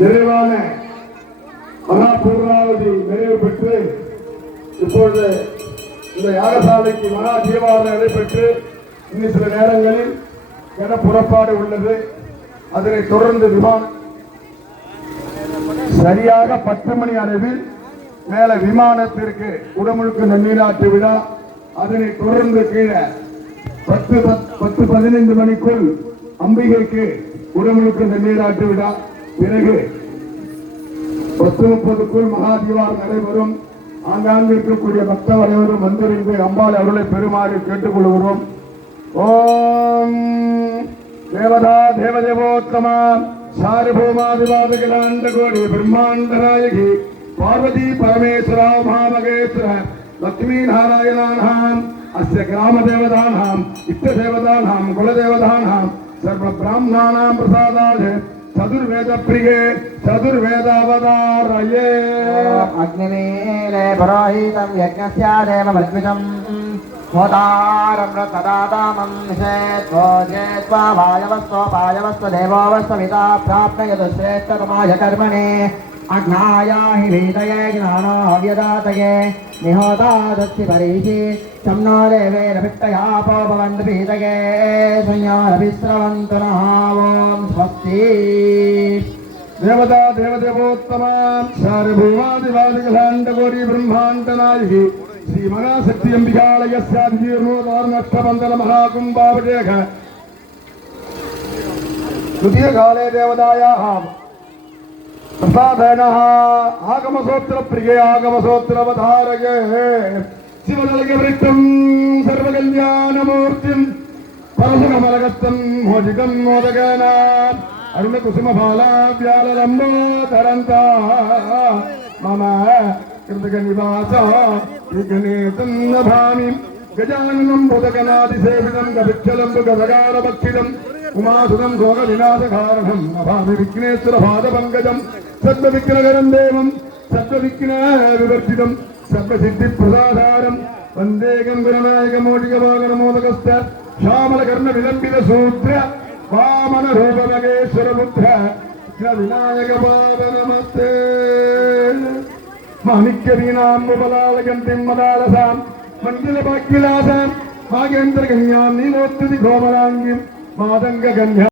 நிறைவான மகாபூர்ணாவதி நிறைவு பெற்று இப்பொழுது இந்த யாகசாலைக்கு மகா தீபாவளி நடைபெற்று இன்னும் சில நேரங்களில் என புறப்பாடு உள்ளது. அதனைத் தொடர்ந்து விமானம் சரியாக 10 மணி அளவில் மேல விமானத்திற்கு உடமுழுக்கு நன்னீராட்டு விழா. அதனைத் தொடர்ந்து கீழே 10-15 மணிக்குள் அம்பிகைக்கு உடமுழுக்கு நன்னீராட்டு விழா. பிறகு 10:30க்குள் மகா தீபாவளி நடைபெறும். ஆங்காங்கு இருக்கக்கூடிய பக்தர் அனைவரும் வந்திருந்து அம்பாள் அவர்களை பெருமாறு கேட்டுக்கொள்கிறோம். ஓம் தேவதா தேவதேவோத்தமா சார்பூமாதிபாதகிலாண்ட கோடி பிரம்மாண்ட நாயகி பார்வதி பரமேஸ்வரா மகாமகேஸ்வர லக்ஷ்மீ நாராயணானாம் அஸ்ய கிராம தேவதானாம் இஷ்ட தேவதானாம் குலதேவதானாம் சர்வ பிராமணானாம் பிரசாதாய चतुर्वेद प्रिये चतुर्वेदावतारये अग्निमीले पुरोहितं यज्ञस्यादेव वल्मिषं होतारं तदादामं निषेत्वोजेत्वा वायवस्व देवोऽवस्वविता प्राप्नयतु श्रेष्ठतमाय कर्मणे अग्नाया हि वीतये ज्ञानाव्यदातये निहोतादस्ति परीहि शम्नो देवेन भिक्तया भवन्तु पीतये संयारभिस्रवन्तु नः ॐ स्वस्ति देवता देवदेवोत्तमा सार्वभौमादिवादिकलाण्ड कोटि ब्रह्माण्ड नायकि श्री महाशक्ति अंबिकालयस्याधिजीर्णोद्धारणक्षबन्धन महाकुम्भाभिषेक तृतीय काले देवतायाः प्रसादेनः आगमसोत्र प्रिये आगमसोत्रवधारये शिवदलगवृत्तं सर्वकल्याणमूर्तिं परशुकमलगत्तं मोदितं मोदकेन अरुणकुसुमफलाव्यालम्बोधरन्ता मम कृतकनिवासा विघ्नेतं नभामि गजाननं भूतगणादिसेवितं गविच्छलं गदगारभक्षितं उमासुतं शोकविनाशकारणं नभामि विघ्नेश्वरपादपङ्कजं सर्वविघ्नकरं देवं सर्वविघ्नविवर्जितं सर्वसिद्धिप्रसादारं वन्दे गङ्गुरनायकमोटिकवागनमोदकस्थ श्यामलकर्णविलम्बितसूत्र वामन रूपमगेश्वर पुत्र विनायक पाद नमस्ते माणिक्य वीणाम्बुपलालयन्तीं मदालसां मण्डलभाग्यलासां भागेन्द्र कन्यां नीलोत्तुति कोमलाङ्गीं मादङ्ग कन्या